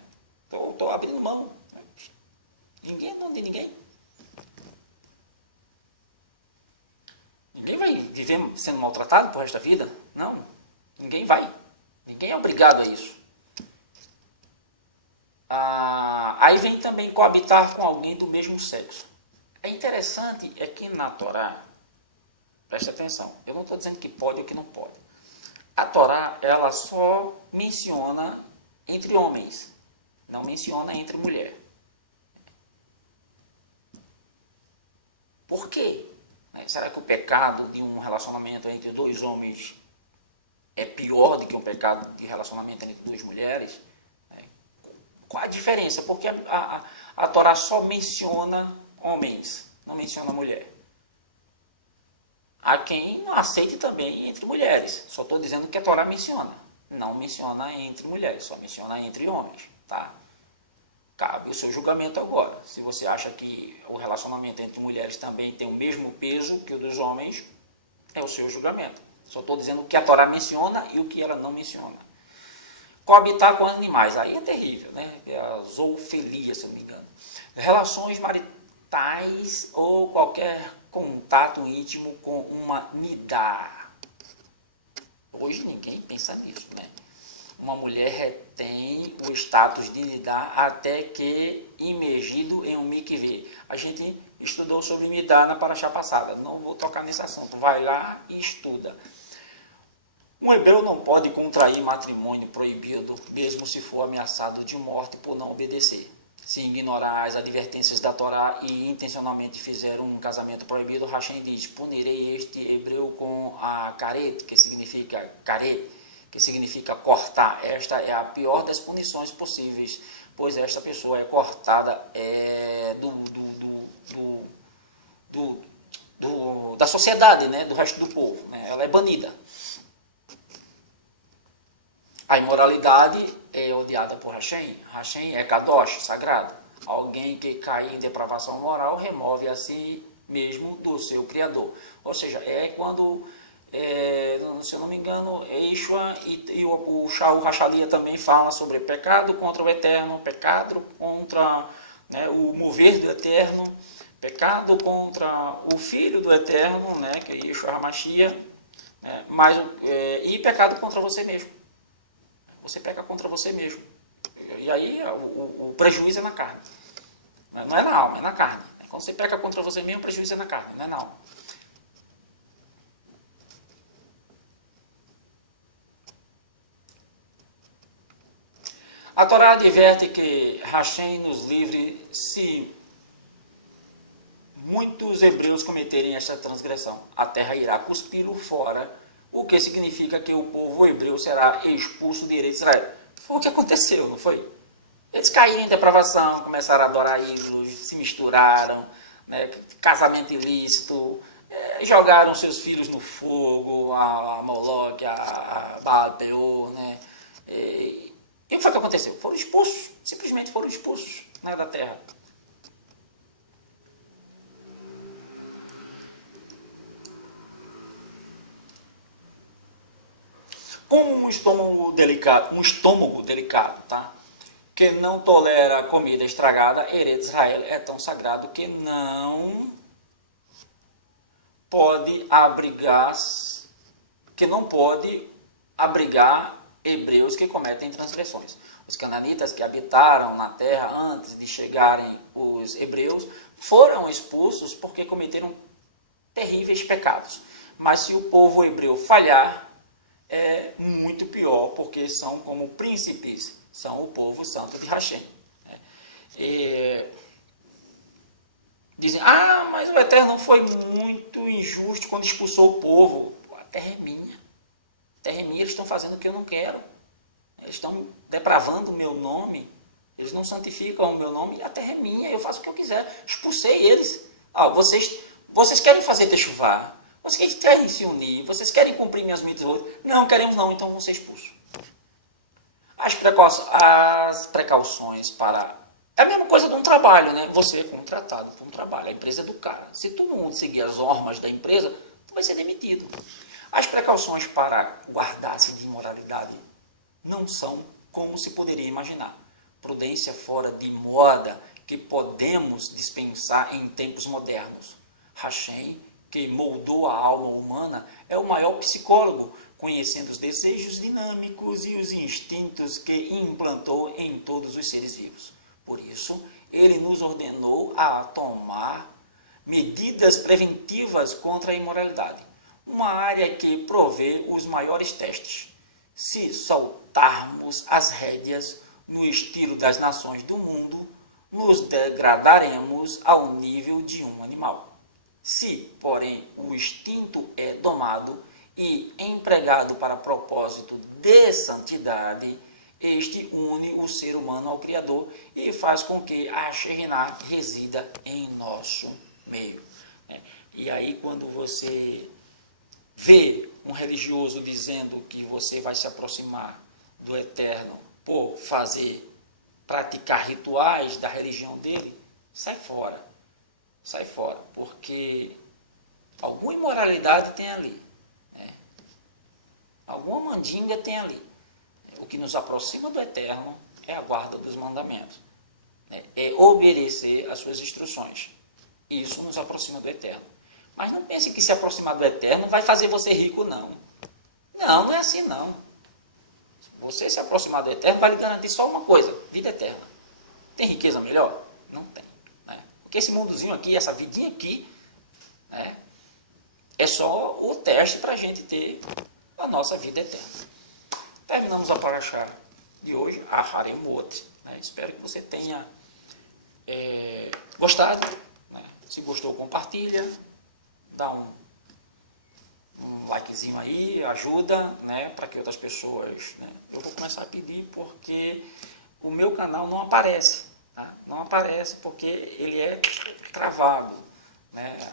Estou abrindo mão. Ninguém é dono de ninguém. Ninguém vai viver sendo maltratado pro resto da vida? Não. Ninguém vai. Ninguém é obrigado a isso. Aí vem também coabitar com alguém do mesmo sexo. É interessante é que na Torá, preste atenção, eu não estou dizendo que pode ou que não pode. A Torá, ela só menciona entre homens, não menciona entre mulher. Por quê? Será que o pecado de um relacionamento entre dois homens é pior do que o pecado de relacionamento entre duas mulheres? Qual a diferença? Porque a Torá só menciona homens, não menciona mulher. Há quem não aceite também entre mulheres. Só estou dizendo que a Torá menciona. Não menciona entre mulheres, só menciona entre homens. Tá? Cabe o seu julgamento agora. Se você acha que o relacionamento entre mulheres também tem o mesmo peso que o dos homens, é o seu julgamento. Só estou dizendo o que a Torá menciona e o que ela não menciona. Coabitar com animais, aí é terrível, né? É a zoofilia, se eu não me engano. Relações maritais ou qualquer contato íntimo com uma nidá. Hoje ninguém pensa nisso, né? Uma mulher retém o status de nidá até que imergido em um mikvê. A gente estudou sobre nidá na paraxá passada. Não vou tocar nesse assunto. Vai lá e estuda. Um hebreu não pode contrair matrimônio proibido, mesmo se for ameaçado de morte por não obedecer. Se ignorar as advertências da Torá e intencionalmente fizer um casamento proibido, Hashem diz, punirei este hebreu com a caret, que significa cortar. Esta é a pior das punições possíveis, pois esta pessoa é cortada da sociedade, né, do resto do povo. Né, ela é banida. A imoralidade é odiada por Hashem. Hashem é Kadosh, sagrado. Alguém que cai em depravação moral remove a si mesmo do seu Criador. Ou seja, é quando, se eu não me engano, Yeshua e o Shaul Rachalia também fala sobre pecado contra o Eterno, pecado contra, né, o mover do Eterno, pecado contra o Filho do Eterno, né, que é Yeshua HaMashiach, né, e pecado contra você mesmo. Você peca contra você mesmo. E aí o prejuízo é na carne. Não é na alma, é na carne. Quando você peca contra você mesmo, o prejuízo é na carne, não é na alma. A Torá adverte que Hashem nos livre se muitos hebreus cometerem esta transgressão. A terra irá cuspi-lo fora, o que significa que o povo hebreu será expulso de Eretz Israel. Foi o que aconteceu, não foi? Eles caíram em depravação, começaram a adorar ídolos, se misturaram, né, casamento ilícito, jogaram seus filhos no fogo, a Moloque, a Baal Peor, né? E o que foi que aconteceu? Foram expulsos, simplesmente foram expulsos, né, da terra. Com um estômago delicado, tá? Que não tolera comida estragada, Eretz Israel é tão sagrado que não pode abrigar hebreus que cometem transgressões. Os cananitas que habitaram na terra antes de chegarem os hebreus foram expulsos porque cometeram terríveis pecados. Mas se o povo hebreu falhar, é muito pior, porque são como príncipes, são o povo santo de Hashem. Dizem, mas o Eterno foi muito injusto quando expulsou o povo. A terra é minha, eles estão fazendo o que eu não quero. Eles estão depravando o meu nome, eles não santificam o meu nome, e a terra é minha, eu faço o que eu quiser. Expulsei eles. Vocês querem fazer techuvá, vocês querem se unir, vocês querem cumprir minhas mitzvot? Não, queremos não, então vão ser expulsos. As precauções para... É a mesma coisa de um trabalho, né? Você é contratado para um trabalho, a empresa é do cara. Se todo mundo seguir as normas da empresa, tu vai ser demitido. As precauções para guardar-se de imoralidade não são como se poderia imaginar. Prudência fora de moda que podemos dispensar em tempos modernos. Hashem, que moldou a alma humana, é o maior psicólogo, conhecendo os desejos dinâmicos e os instintos que implantou em todos os seres vivos. Por isso, ele nos ordenou a tomar medidas preventivas contra a imoralidade, uma área que provê os maiores testes. Se soltarmos as rédeas no estilo das nações do mundo, nos degradaremos ao nível de um animal. Se, porém, o instinto é domado e empregado para propósito de santidade, este une o ser humano ao Criador e faz com que a Shekhinah resida em nosso meio. E aí, quando você vê um religioso dizendo que você vai se aproximar do Eterno por praticar rituais da religião dele, sai fora, porque alguma imoralidade tem ali, alguma mandinga tem ali. O que nos aproxima do Eterno é a guarda dos mandamentos, é obedecer às suas instruções. Isso nos aproxima do Eterno. Mas não pense que se aproximar do Eterno vai fazer você rico, não. Não é assim, não. Você se aproximar do Eterno vai lhe garantir só uma coisa, vida eterna. Tem riqueza melhor? Não tem. Porque esse mundozinho aqui, essa vidinha aqui, é só o teste para a gente ter a nossa vida eterna. Terminamos a parashá de hoje, a Haremot. Espero que você tenha gostado. Se gostou, compartilha. Dá um likezinho aí, ajuda, para que outras pessoas... Eu vou começar a pedir porque o meu canal não aparece. Não aparece porque ele é travado.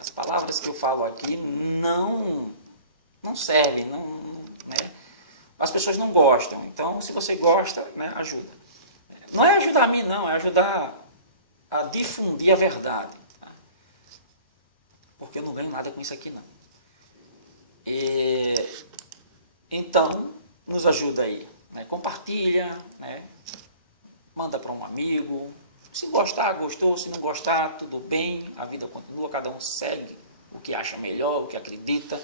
As palavras que eu falo aqui não servem, as pessoas não gostam. Então, se você gosta, ajuda. Não é ajudar a mim, não, é ajudar a difundir a verdade. Porque eu não ganho nada com isso aqui, não. Então, nos ajuda aí. Compartilha, manda para um amigo. Se gostar, gostou. Se não gostar, tudo bem. A vida continua, cada um segue o que acha melhor, o que acredita.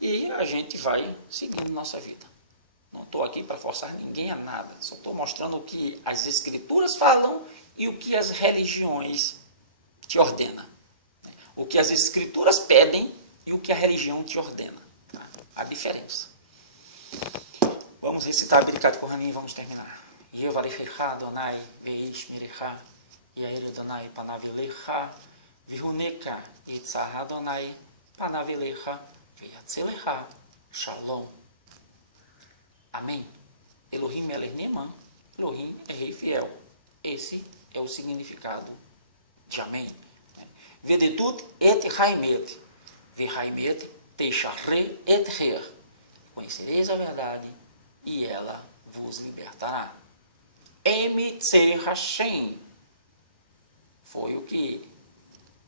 E a gente vai seguindo nossa vida. Não estou aqui para forçar ninguém a nada. Só estou mostrando o que as escrituras falam e o que as religiões te ordenam. O que as escrituras pedem e o que a religião te ordena. A diferença. Vamos recitar a Birkat Kohanim e vamos terminar. Yevarechecha Adonai veish mirecha, Yair Adonai panav elecha, vihuneka yitzah Adonai panav elecha, veyatzelecha shalom. Amém. Elohim Melech Neman, Elohim é Rei Fiel. Esse é o significado de Amém. Vedetut et haimet, vehaimet teicharre et her. Conhecereis a verdade e ela vos libertará. Emitze Hashem. Foi o que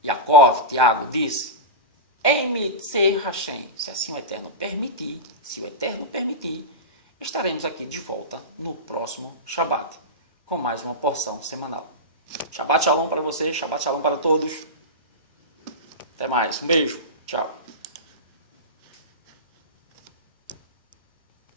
Yaakov, Tiago, disse. Emitze Hashem. Se assim o Eterno permitir, estaremos aqui de volta no próximo Shabat, com mais uma porção semanal. Shabbat Shalom para você, Shabbat Shalom para todos. Até mais, um beijo, tchau.